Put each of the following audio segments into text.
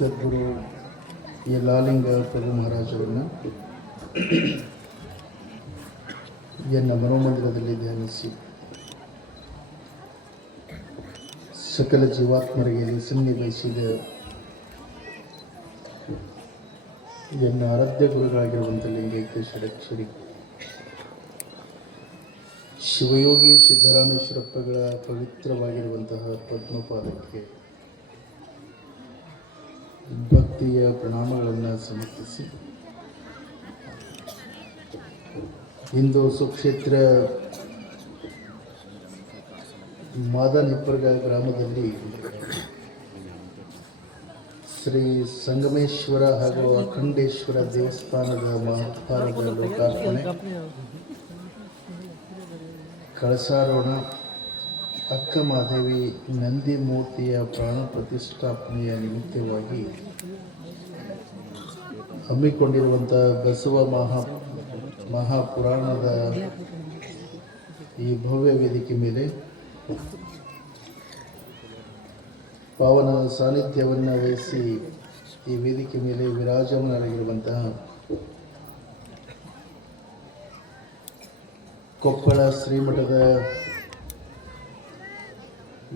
ಸದ್ಗುರು ಯಲ್ಲಾಲಿಂಗ ಪ್ರಭು ಮಹಾರಾಜರನ್ನು ಎನ್ನ ಮನೋಮಂದಿರದಲ್ಲಿ ಧ್ಯಾನಿಸಿ ಸಕಲ ಜೀವಾತ್ಮರಿಗೆ ಸನ್ನಿವಹಿಸಿದ ಎನ್ನ ಆರಾಧ್ಯ ಗುರುಗಳಾಗಿರುವಂಥ ಲಿಂಗೈಕ್ಯ ಷಡಕ್ಷರಿ ಶಿವಯೋಗಿ ಸಿದ್ದರಾಮೇಶ್ವರಪ್ಪಗಳ ಪವಿತ್ರವಾಗಿರುವಂತಹ ಪದ್ಮಪಾದಕ್ಕೆ ಭಕ್ತಿಯ ಪ್ರಣಾಮಗಳನ್ನು ಸಮರ್ಪಿಸಿ ಇಂದು ಸುಕ್ಷೇತ್ರ ಮಾದನಿಪ್ಪರ್ಗ ಗ್ರಾಮದಲ್ಲಿ ಶ್ರೀ ಸಂಗಮೇಶ್ವರ ಹಾಗೂ ಅಖಂಡೇಶ್ವರ ದೇವಸ್ಥಾನದ ಮಹತ್ಕಾರದ ಲೋಕಾರ್ಪಣೆ, ಕಳಸಾರೋಹಣ, ಅಕ್ಕಮಹಾದೇವಿ ನಂದಿ ಮೂರ್ತಿಯ ಪ್ರಾಣ ಪ್ರತಿಷ್ಠಾಪನೆಯ ನಿಮಿತ್ತವಾಗಿ ಹಮ್ಮಿಕೊಂಡಿರುವಂಥ ಬಸವ ಮಹಾಪುರಾಣದ ಈ ಭವ್ಯ ವೇದಿಕೆ ಮೇಲೆ ಪಾವನ ಸಾನ್ನಿಧ್ಯವನ್ನು ವಹಿಸಿ ಈ ವೇದಿಕೆ ಮೇಲೆ ವಿರಾಜಮಾನರಾಗಿರುವಂತಹ ಕೊಪ್ಪಳ ಶ್ರೀಮಠದ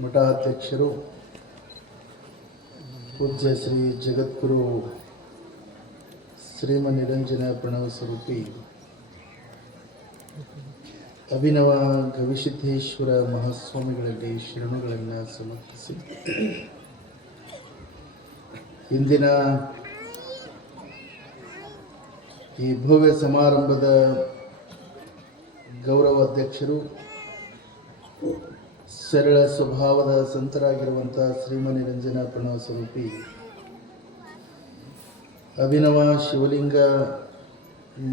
ಮಠಾಧ್ಯಕ್ಷರು ಪೂಜ್ಯ ಶ್ರೀ ಜಗದ್ಗುರು ಶ್ರೀಮನಿರಂಜನ ಪ್ರಣವ ಸ್ವರೂಪಿ ಅಭಿನವ ಗವಿಸಿದ್ದೇಶ್ವರ ಮಹಾಸ್ವಾಮಿಗಳಲ್ಲಿ ಶರಣುಗಳನ್ನು ಸಮರ್ಪಿಸಿ ಇಂದಿನ ಈ ಭವ್ಯ ಸಮಾರಂಭದ ಗೌರವ ಅಧ್ಯಕ್ಷರು, ಸರಳ ಸ್ವಭಾವದ ಸಂತರಾಗಿರುವಂಥ ಶ್ರೀಮನಿರಂಜನ ಪ್ರಣವ ಸ್ವರೂಪಿ ಅಭಿನವ ಶಿವಲಿಂಗ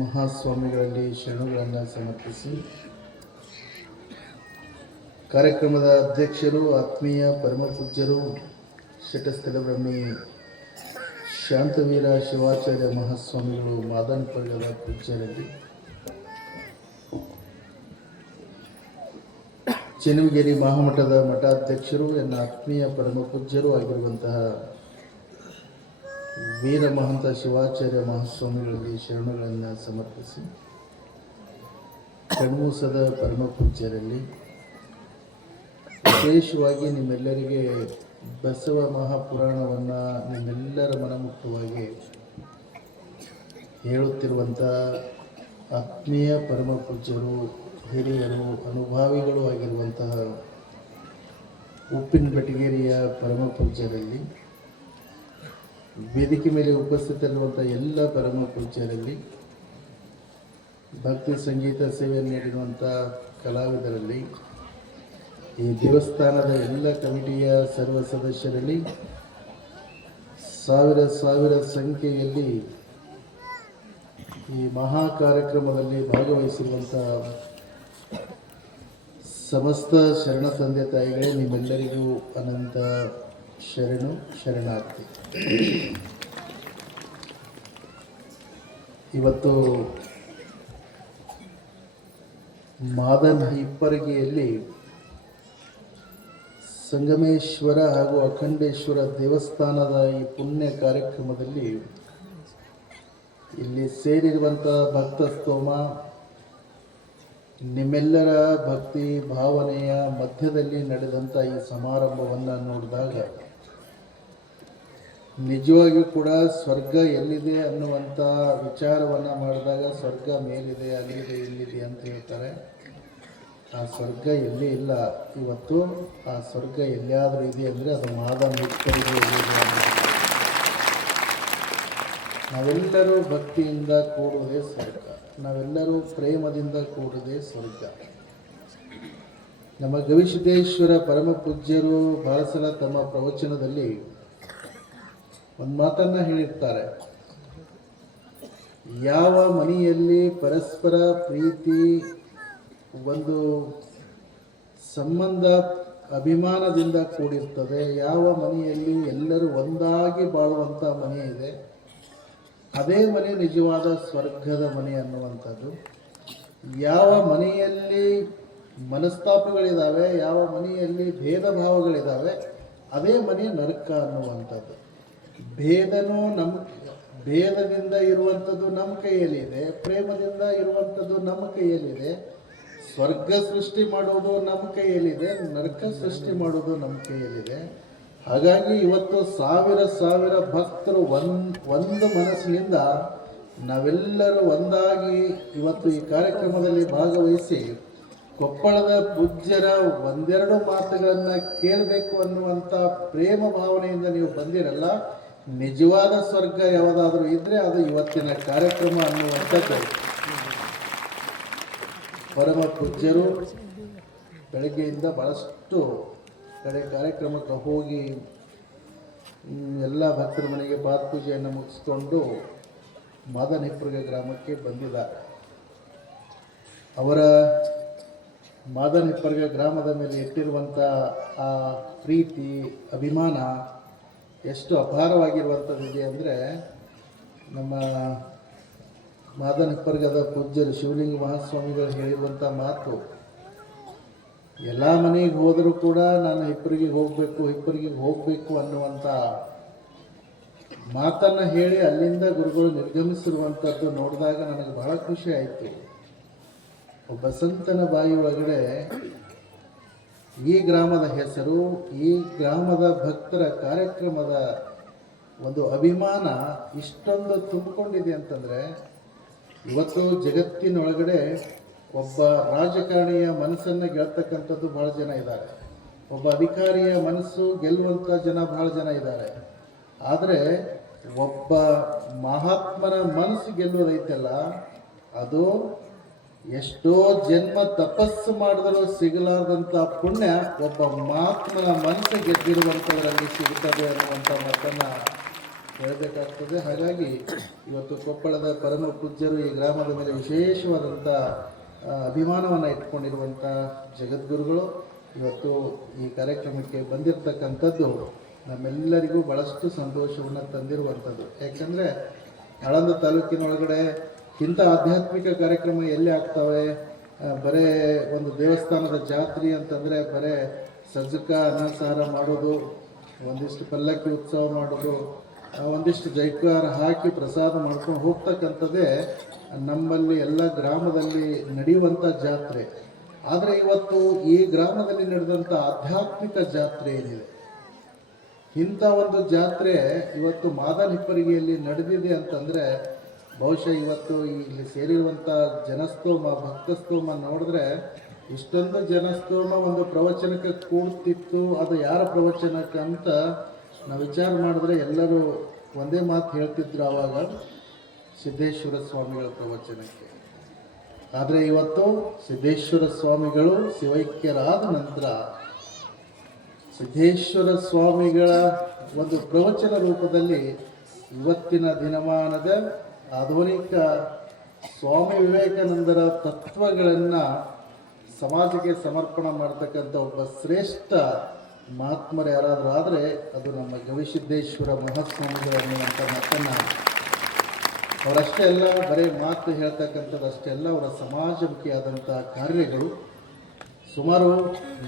ಮಹಾಸ್ವಾಮಿಗಳಲ್ಲಿ ಶರಣುಗಳನ್ನು ಸಮರ್ಪಿಸಿ ಕಾರ್ಯಕ್ರಮದ ಅಧ್ಯಕ್ಷರು, ಆತ್ಮೀಯ ಪರಮಪೂಜ್ಯರು, ಶಟಸ್ಥಲ ಬ್ರಹ್ಮಿ ಶಾಂತವೀರ ಶಿವಾಚಾರ್ಯ ಮಹಾಸ್ವಾಮಿಗಳು ಮಾದನಪರ್ಗದ ಪೂಜ್ಯರಲ್ಲಿ, ಚೆನ್ನಗಿರಿ ಮಹಾಮಠದ ಮಠಾಧ್ಯಕ್ಷರು, ಎನ್ನ ಆತ್ಮೀಯ ಪರಮಪೂಜ್ಯರು ಆಗಿರುವಂತಹ ವೀರ ಮಹಂತ ಶಿವಾಚಾರ್ಯ ಮಹಾಸ್ವಾಮಿಗಳಲ್ಲಿ ಶರಣುಗಳನ್ನು ಸಮರ್ಪಿಸಿ ಕಣ್ಮೂಸದ ಪರಮಪೂಜ್ಯರಲ್ಲಿ, ವಿಶೇಷವಾಗಿ ನಿಮ್ಮೆಲ್ಲರಿಗೆ ಬಸವ ಮಹಾಪುರಾಣವನ್ನು ನಿಮ್ಮೆಲ್ಲರ ಮನಮುಖವಾಗಿ ಹೇಳುತ್ತಿರುವಂಥ ಆತ್ಮೀಯ ಪರಮಪೂಜ್ಯರು, ಹಿರಿಯರು, ಅನುಭಾವಿಗಳು ಆಗಿರುವಂತಹ ಉಪ್ಪಿನ ಬೆಟಗೇರಿಯ ಪರಮಪೂಜ್ಯರಲ್ಲಿ, ವೇದಿಕೆ ಮೇಲೆ ಉಪಸ್ಥಿತರಿರುವಂಥ ಎಲ್ಲ ಪರಮಪೂಜ್ಯರಲ್ಲಿ, ಭಕ್ತಿ ಸಂಗೀತ ಸೇವೆ ನೀಡಿರುವಂಥ ಕಲಾವಿದರಲ್ಲಿ, ಈ ದೇವಸ್ಥಾನದ ಎಲ್ಲ ಕಮಿಟಿಯ ಸರ್ವ ಸದಸ್ಯರಲ್ಲಿ, ಸಾವಿರ ಸಂಖ್ಯೆಯಲ್ಲಿ ಈ ಮಹಾ ಕಾರ್ಯಕ್ರಮದಲ್ಲಿ ಭಾಗವಹಿಸಿರುವಂಥ ಸಮಸ್ತ ಶರಣ ತಂದೆ ತಾಯಿಗಳೇ, ನಿಮ್ಮೆಲ್ಲರಿಗೂ ಅನಂತ ಶರಣಾರ್ಥಿ. ಇವತ್ತು ಮಾದನ್ ಹಿಪ್ಪರಗಿಯಲ್ಲಿ ಸಂಗಮೇಶ್ವರ ಹಾಗೂ ಅಖಂಡೇಶ್ವರ ದೇವಸ್ಥಾನದ ಈ ಪುಣ್ಯ ಕಾರ್ಯಕ್ರಮದಲ್ಲಿ ಇಲ್ಲಿ ಸೇರಿರುವಂಥ ಭಕ್ತ ಸ್ತೋಮ ನಿಮ್ಮೆಲ್ಲರ ಭಕ್ತಿ ಭಾವನೆಯ ಮಧ್ಯದಲ್ಲಿ ನಡೆದಂಥ ಈ ಸಮಾರಂಭವನ್ನು ನೋಡಿದಾಗ ನಿಜವಾಗಿಯೂ ಕೂಡ ಸ್ವರ್ಗ ಎಲ್ಲಿದೆ ಅನ್ನುವಂಥ ವಿಚಾರವನ್ನು ಮಾಡಿದಾಗ ಸ್ವರ್ಗ ಮೇಲಿದೆ, ಅಲ್ಲಿದೆ, ಇಲ್ಲಿದೆ ಅಂತ ಹೇಳ್ತಾರೆ. ಆ ಸ್ವರ್ಗ ಎಲ್ಲಿ ಇಲ್ಲ. ಇವತ್ತು ಆ ಸ್ವರ್ಗ ಎಲ್ಲಿಯಾದರೂ ಇದೆ ಅಂದರೆ ಅದು ಮಾದನ ಹಿಪ್ಪರಿಗೆ ಇದೆ. ನಾವೆಲ್ಲರೂ ಭಕ್ತಿಯಿಂದ ಕೂಡುವುದೇ ಸ್ವರ್ಗ, ನಾವೆಲ್ಲರೂ ಪ್ರೇಮದಿಂದ ಕೂಡುವುದೇ ಸ್ವರ್ಗ. ನಮ್ಮ ಗವಿಸಿದ್ದೇಶ್ವರ ಪರಮಪೂಜ್ಯರು ಬಹಳ ಸಲ ತಮ್ಮ ಪ್ರವಚನದಲ್ಲಿ ಒಂದು ಮಾತನ್ನು ಹೇಳಿರ್ತಾರೆ. ಯಾವ ಮನೆಯಲ್ಲಿ ಪರಸ್ಪರ ಪ್ರೀತಿ, ಒಂದು ಸಂಬಂಧ, ಅಭಿಮಾನದಿಂದ ಕೂಡಿರ್ತದೆ, ಯಾವ ಮನೆಯಲ್ಲಿ ಎಲ್ಲರೂ ಒಂದಾಗಿ ಬಾಳುವಂಥ ಮನೆ ಇದೆ, ಅದೇ ಮನೆ ನಿಜವಾದ ಸ್ವರ್ಗದ ಮನೆ ಅನ್ನುವಂಥದ್ದು. ಯಾವ ಮನೆಯಲ್ಲಿ ಮನಸ್ತಾಪಗಳಿದ್ದಾವೆ, ಯಾವ ಮನೆಯಲ್ಲಿ ಭೇದ ಭಾವಗಳಿದ್ದಾವೆ, ಅದೇ ಮನೆ ನರಕ ಅನ್ನುವಂಥದ್ದು. ಭೇದನೂ ಭೇದದಿಂದ ಇರುವಂಥದ್ದು ನಮ್ಮ ಕೈಯಲ್ಲಿದೆ, ಪ್ರೇಮದಿಂದ ಇರುವಂಥದ್ದು ನಮ್ಮ ಕೈಯಲ್ಲಿದೆ. ಸ್ವರ್ಗ ಸೃಷ್ಟಿ ಮಾಡೋದು ನಮ್ಮ ಕೈಯಲ್ಲಿದೆ, ನರಕ ಸೃಷ್ಟಿ ಮಾಡೋದು ನಮ್ಮ ಕೈಯಲ್ಲಿದೆ. ಹಾಗಾಗಿ ಇವತ್ತು ಸಾವಿರ ಭಕ್ತರು ಒಂದು ಮನಸ್ಸಿನಿಂದ ನಾವೆಲ್ಲರೂ ಒಂದಾಗಿ ಇವತ್ತು ಈ ಕಾರ್ಯಕ್ರಮದಲ್ಲಿ ಭಾಗವಹಿಸಿ ಕೊಪ್ಪಳದ ಪೂಜ್ಯರ ಒಂದೆರಡು ಮಾತುಗಳನ್ನು ಕೇಳಬೇಕು ಅನ್ನುವಂಥ ಪ್ರೇಮ ಭಾವನೆಯಿಂದ ನೀವು ಬಂದಿರಲ್ಲ. ನಿಜವಾದ ಸ್ವರ್ಗ ಯಾವುದಾದ್ರೂ ಇದ್ದರೆ ಅದು ಇವತ್ತಿನ ಕಾರ್ಯಕ್ರಮ ಅನ್ನುವಂಥದ್ದು. ಪರಮ ಪೂಜ್ಯರು ಬೆಳಗ್ಗೆಯಿಂದ ಭಾಳಷ್ಟು ಕಡೆ ಕಾರ್ಯಕ್ರಮಕ್ಕೆ ಹೋಗಿ ಎಲ್ಲ ಭಕ್ತರ ಮನೆಗೆ ಪಾದಪೂಜೆಯನ್ನು ಮುಗಿಸ್ಕೊಂಡು ಮಾದನಹಿಪ್ಪರಗಿ ಗ್ರಾಮಕ್ಕೆ ಬಂದಿದ್ದಾರೆ. ಅವರ ಮಾದನಹಿಪ್ಪರಗಿ ಗ್ರಾಮದ ಮೇಲೆ ಇಟ್ಟಿರುವಂಥ ಆ ಪ್ರೀತಿ ಅಭಿಮಾನ ಎಷ್ಟು ಅಪಾರವಾಗಿರುವಂಥದ್ದಿದೆ ಅಂದರೆ, ನಮ್ಮ ಮಾದನಹಿಪ್ಪರಗದ ಪೂಜ್ಯರು ಶಿವಲಿಂಗ ಮಹಾಸ್ವಾಮಿಗಳು ಹೇಳಿರುವಂಥ ಮಾತು, ಎಲ್ಲ ಮನೆಗೆ ಹೋದರೂ ಕೂಡ ನಾನು ಹಿಪ್ಪರಿಗಿಗೆ ಹೋಗಬೇಕು ಅನ್ನುವಂಥ ಮಾತನ್ನು ಹೇಳಿ ಅಲ್ಲಿಂದ ಗುರುಗಳು ನಿರ್ಗಮಿಸಿರುವಂಥದ್ದು ನೋಡಿದಾಗ ನನಗೆ ಬಹಳ ಖುಷಿ ಆಯಿತು. ಒಬ್ಬ ಸಂತನ ಬಾಯಿ ಒಳಗಡೆ ಈ ಗ್ರಾಮದ ಹೆಸರು, ಈ ಗ್ರಾಮದ ಭಕ್ತರ ಕಾರ್ಯಕ್ರಮದ ಒಂದು ಅಭಿಮಾನ ಇಷ್ಟೊಂದು ತುಂಬಿಕೊಂಡಿದೆ ಅಂತಂದರೆ, ಇವತ್ತು ಜಗತ್ತಿನೊಳಗಡೆ ಒಬ್ಬ ರಾಜಕಾರಣಿಯ ಮನಸ್ಸನ್ನು ಗೆಲ್ತಕ್ಕಂಥದ್ದು ಭಾಳ ಜನ ಇದ್ದಾರೆ, ಒಬ್ಬ ಅಧಿಕಾರಿಯ ಮನಸ್ಸು ಗೆಲ್ಲುವಂಥ ಜನ ಭಾಳ ಜನ ಇದ್ದಾರೆ. ಆದರೆ ಒಬ್ಬ ಮಹಾತ್ಮನ ಮನಸ್ಸು ಗೆಲ್ಲೋದೈತಲ್ಲ, ಅದು ಎಷ್ಟೋ ಜನ್ಮ ತಪಸ್ಸು ಮಾಡಿದರೂ ಸಿಗಲಾರ್ದಂಥ ಪುಣ್ಯ ಒಬ್ಬ ಮಹಾತ್ಮನ ಮನಸ್ಸು ಗೆದ್ದಿರುವಂಥದ್ರಲ್ಲಿ ಸಿಗುತ್ತದೆ ಅನ್ನುವಂಥ ಮಾತನ್ನು ಹೇಳಬೇಕಾಗ್ತದೆ. ಹಾಗಾಗಿ ಇವತ್ತು ಕೊಪ್ಪಳದ ಪರಮ ಪೂಜ್ಯರು ಈ ಗ್ರಾಮದ ಮೇಲೆ ವಿಶೇಷವಾದಂಥ ಅಭಿಮಾನವನ್ನು ಇಟ್ಕೊಂಡಿರುವಂಥ ಜಗದ್ಗುರುಗಳು ಇವತ್ತು ಈ ಕಾರ್ಯಕ್ರಮಕ್ಕೆ ಬಂದಿರತಕ್ಕಂಥದ್ದು ನಮ್ಮೆಲ್ಲರಿಗೂ ಭಾಳಷ್ಟು ಸಂತೋಷವನ್ನು ತಂದಿರುವಂಥದ್ದು. ಯಾಕೆಂದರೆ ಆಳಂದ ತಾಲೂಕಿನೊಳಗಡೆ ಇಂಥ ಆಧ್ಯಾತ್ಮಿಕ ಕಾರ್ಯಕ್ರಮ ಎಲ್ಲಿ ಆಗ್ತವೆ? ಬರೇ ಒಂದು ದೇವಸ್ಥಾನದ ಜಾತ್ರೆ ಅಂತಂದರೆ ಬರೇ ಸಜ್ಜಕ ಅನ್ನಸಾರ ಮಾಡೋದು, ಒಂದಿಷ್ಟು ಪಲ್ಲಕ್ಕಿ ಉತ್ಸವ ಮಾಡೋದು, ಒಂದಿಷ್ಟು ಜೈಕಾರ ಹಾಕಿ ಪ್ರಸಾದ ಮಾಡ್ಕೊಂಡು ಹೋಗ್ತಕ್ಕಂಥದ್ದೇ ನಮ್ಮಲ್ಲಿ ಎಲ್ಲ ಗ್ರಾಮದಲ್ಲಿ ನಡೆಯುವಂಥ ಜಾತ್ರೆ. ಆದರೆ ಇವತ್ತು ಈ ಗ್ರಾಮದಲ್ಲಿ ನಡೆದಂಥ ಆಧ್ಯಾತ್ಮಿಕ ಜಾತ್ರೆ ಏನಿದೆ, ಇಂಥ ಒಂದು ಜಾತ್ರೆ ಇವತ್ತು ಮಾದನಹಿಪ್ಪರಿಗೆಯಲ್ಲಿ ನಡೆದಿದೆ ಅಂತಂದರೆ, ಬಹುಶಃ ಇವತ್ತು ಇಲ್ಲಿ ಸೇರಿರುವಂಥ ಜನಸ್ತೋಮ ಭಕ್ತಸ್ತೋಮ ನೋಡಿದ್ರೆ ಇಷ್ಟೊಂದು ಜನಸ್ತೋಮ ಒಂದು ಪ್ರವಚನಕ್ಕೆ ಕೂಡ್ತಿತ್ತು. ಅದು ಯಾರ ಪ್ರವಚನಕ್ಕೆ ಅಂತ ನಾವು ವಿಚಾರ ಮಾಡಿದ್ರೆ ಎಲ್ಲರೂ ಒಂದೇ ಮಾತು ಹೇಳ್ತಿದ್ರು ಆವಾಗ, ಸಿದ್ದೇಶ್ವರ ಸ್ವಾಮಿಗಳ ಪ್ರವಚನಕ್ಕೆ. ಆದರೆ ಇವತ್ತು ಸಿದ್ದೇಶ್ವರ ಸ್ವಾಮಿಗಳು ಶಿವೈಕ್ಯರಾದ ನಂತರ ಸಿದ್ದೇಶ್ವರ ಸ್ವಾಮಿಗಳ ಒಂದು ಪ್ರವಚನ ರೂಪದಲ್ಲಿ ಇವತ್ತಿನ ದಿನಮಾನದ ಆಧುನಿಕ ಸ್ವಾಮಿ ವಿವೇಕಾನಂದರ ತತ್ವಗಳನ್ನು ಸಮಾಜಕ್ಕೆ ಸಮರ್ಪಣೆ ಮಾಡ್ತಕ್ಕಂಥ ಒಬ್ಬ ಶ್ರೇಷ್ಠ ಮಹಾತ್ಮರು ಯಾರಾದರೂ ಆದರೆ ಅದು ನಮ್ಮ ಗವಿಸಿದ್ದೇಶ್ವರ ಮಹಾಸ್ವಾಮಿಗಳು ಅನ್ನುವಂಥ ಮಾತನ್ನು ಅವರಷ್ಟೇ ಅಲ್ಲ, ಬರೀ ಮಾತು ಹೇಳ್ತಕ್ಕಂಥದ್ದು ಅಷ್ಟೇ ಅಲ್ಲ, ಅವರ ಸಮಾಜಮುಖಿಯಾದಂಥ ಕಾರ್ಯಗಳು ಸುಮಾರು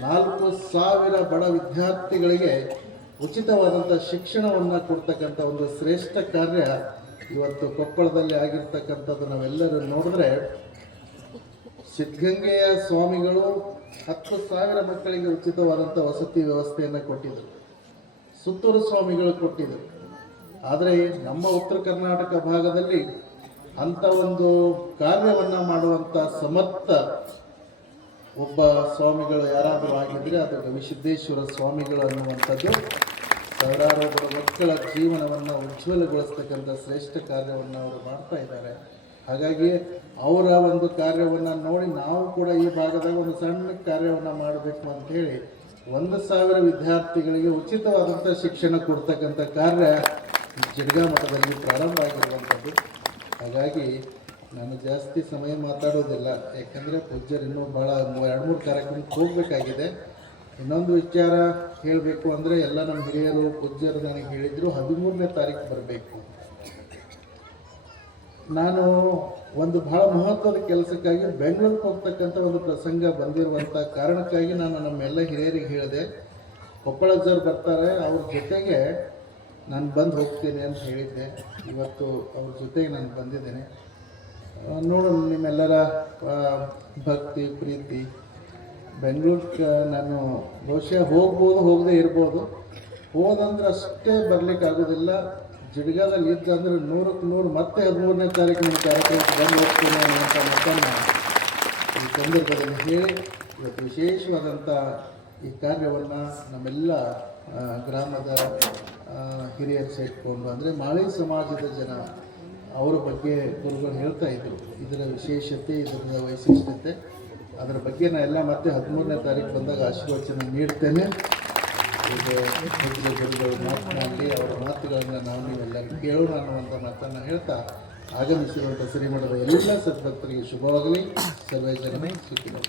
4,000 ಬಡ ವಿದ್ಯಾರ್ಥಿಗಳಿಗೆ ಉಚಿತವಾದಂಥ ಶಿಕ್ಷಣವನ್ನು ಕೊಡ್ತಕ್ಕಂಥ ಒಂದು ಶ್ರೇಷ್ಠ ಕಾರ್ಯ ಇವತ್ತು ಕೊಪ್ಪಳದಲ್ಲಿ ಆಗಿರ್ತಕ್ಕಂಥದ್ದು ನಾವೆಲ್ಲರೂ ನೋಡಿದ್ರೆ, ಸಿದ್ಧಗಂಗೆಯ ಸ್ವಾಮಿಗಳು 10,000 ಮಕ್ಕಳಿಗೆ ಉಚಿತವಾದಂಥ ವಸತಿ ವ್ಯವಸ್ಥೆಯನ್ನು ಕೊಟ್ಟಿದ್ದರು, ಸುತ್ತೂರು ಸ್ವಾಮಿಗಳು ಕೊಟ್ಟಿದ್ದರು. ಆದರೆ ನಮ್ಮ ಉತ್ತರ ಕರ್ನಾಟಕ ಭಾಗದಲ್ಲಿ ಅಂಥ ಒಂದು ಕಾರ್ಯವನ್ನು ಮಾಡುವಂಥ ಸಮರ್ಥ ಒಬ್ಬ ಸ್ವಾಮಿಗಳು ಯಾರಾದರೂ ಆಗಿದ್ದರೆ ಅದು ಗವಿಸಿದ್ದೇಶ್ವರ ಸ್ವಾಮಿಗಳು ಅನ್ನುವಂಥದ್ದು. ಸಾವಿರಾರು ಮಕ್ಕಳ ಜೀವನವನ್ನು ಉಜ್ವಲಗೊಳಿಸ್ತಕ್ಕಂಥ ಶ್ರೇಷ್ಠ ಕಾರ್ಯವನ್ನು ಅವರು ಮಾಡ್ತಾ ಇದ್ದಾರೆ. ಹಾಗಾಗಿ ಅವರ ಒಂದು ಕಾರ್ಯವನ್ನು ನೋಡಿ ನಾವು ಕೂಡ ಈ ಭಾಗದಾಗ ಒಂದು ಸಣ್ಣ ಕಾರ್ಯವನ್ನು ಮಾಡಬೇಕು ಅಂಥೇಳಿ 1,000 ವಿದ್ಯಾರ್ಥಿಗಳಿಗೆ ಉಚಿತವಾದಂಥ ಶಿಕ್ಷಣ ಕೊಡ್ತಕ್ಕಂಥ ಕಾರ್ಯ ಜಿಡ್ಗಾ ಮಠದಲ್ಲಿ ಪ್ರಾರಂಭ ಆಗಿರುವಂಥದ್ದು. ಹಾಗಾಗಿ ನಾನು ಜಾಸ್ತಿ ಸಮಯ ಮಾತಾಡೋದಿಲ್ಲ, ಯಾಕೆಂದರೆ ಪೂಜ್ಯರು ಇನ್ನೂ ಭಾಳ 2-3 ಕಾರ್ಯಕ್ರಮಕ್ಕೆ ಹೋಗಬೇಕಾಗಿದೆ. ಇನ್ನೊಂದು ವಿಚಾರ ಹೇಳಬೇಕು ಅಂದರೆ, ಎಲ್ಲ ನಮ್ಮ ಹಿರಿಯರು ಪೂಜ್ಯರು ನನಗೆ ಹೇಳಿದರು 13ನೇ ತಾರೀಕು ಬರಬೇಕು. ನಾನು ಒಂದು ಭಾಳ ಮಹತ್ವದ ಕೆಲಸಕ್ಕಾಗಿ ಬೆಂಗಳೂರಿಗೆ ಹೋಗ್ತಕ್ಕಂಥ ಒಂದು ಪ್ರಸಂಗ ಬಂದಿರುವಂಥ ಕಾರಣಕ್ಕಾಗಿ ನಾನು ನಮ್ಮೆಲ್ಲ ಹಿರಿಯರಿಗೆ ಹೇಳಿದೆ, ಕೊಪ್ಪಳದವ್ರು ಬರ್ತಾರೆ, ಅವ್ರ ಜೊತೆಗೆ ನಾನು ಬಂದು ಹೋಗ್ತೀನಿ ಅಂತ ಹೇಳಿದ್ದೆ. ಇವತ್ತು ಅವ್ರ ಜೊತೆಗೆ ನಾನು ಬಂದಿದ್ದೇನೆ. ನೋಡೋಣ ನಿಮ್ಮೆಲ್ಲರ ಭಕ್ತಿ ಪ್ರೀತಿ. ಬೆಂಗಳೂರಿಗೆ ನಾನು ಬಹುಶಃ ಹೋಗ್ಬೋದು, ಹೋಗದೆ ಇರ್ಬೋದು. ಹೋದಂದ್ರೆ ಅಷ್ಟೇ ಬರಲಿಕ್ಕಾಗೋದಿಲ್ಲ. ಜಿಡ್ಗಾದಲ್ಲಿ ಇದ್ದಂದ್ರೆ 100ಕ್ಕೆ 100 ಮತ್ತೆ 13ನೇ ತಾರೀಕು ನಿಮ್ಮ ಕಾರ್ಯಕ್ರಮಕ್ಕೆ ಬಂದು ಹೋಗ್ತೀನಿ ಅನ್ನುವಂಥ ಮಾತನ್ನು ಈ ಸಂದರ್ಭದಲ್ಲಿ ಹೇಳಿ, ಇವತ್ತು ವಿಶೇಷವಾದಂಥ ಈ ಕಾರ್ಯವನ್ನು ನಮ್ಮೆಲ್ಲ ಗ್ರಾಮದ ಹಿರಿಯರು ಸೇರಿಕೊಂಡು, ಅಂದರೆ ಮಾಳಿ ಸಮಾಜದ ಜನ, ಅವರ ಬಗ್ಗೆ ಗುರುಗಳು ಹೇಳ್ತಾ ಇದ್ರು. ಇದರ ವಿಶೇಷತೆ, ಇದರ ವೈಶಿಷ್ಟ್ಯತೆ, ಅದರ ಬಗ್ಗೆ ನಾನು ಎಲ್ಲ ಮತ್ತೆ 13ನೇ ತಾರೀಕು ಬಂದಾಗ ಆಶೀರ್ವಚನ ನೀಡ್ತೇನೆ. ಈಗ ಗುರುಗಳು ಮಾತನಾಡಲಿ, ಅವರ ಮಾತುಗಳನ್ನು ನಾವು ನೀವೆಲ್ಲರೂ ಕೇಳೋಣ ಅನ್ನುವಂಥ ಮಾತನ್ನು ಹೇಳ್ತಾ, ಆಗಮಿಸಿರುವಂಥ ಶ್ರೀಮಠದ ಎಲ್ಲ ಸದ್ಭಕ್ತರಿಗೆ ಶುಭವಾಗಲಿ. ಸರ್ವೇ ಜನ ಸುಖಿನೋ.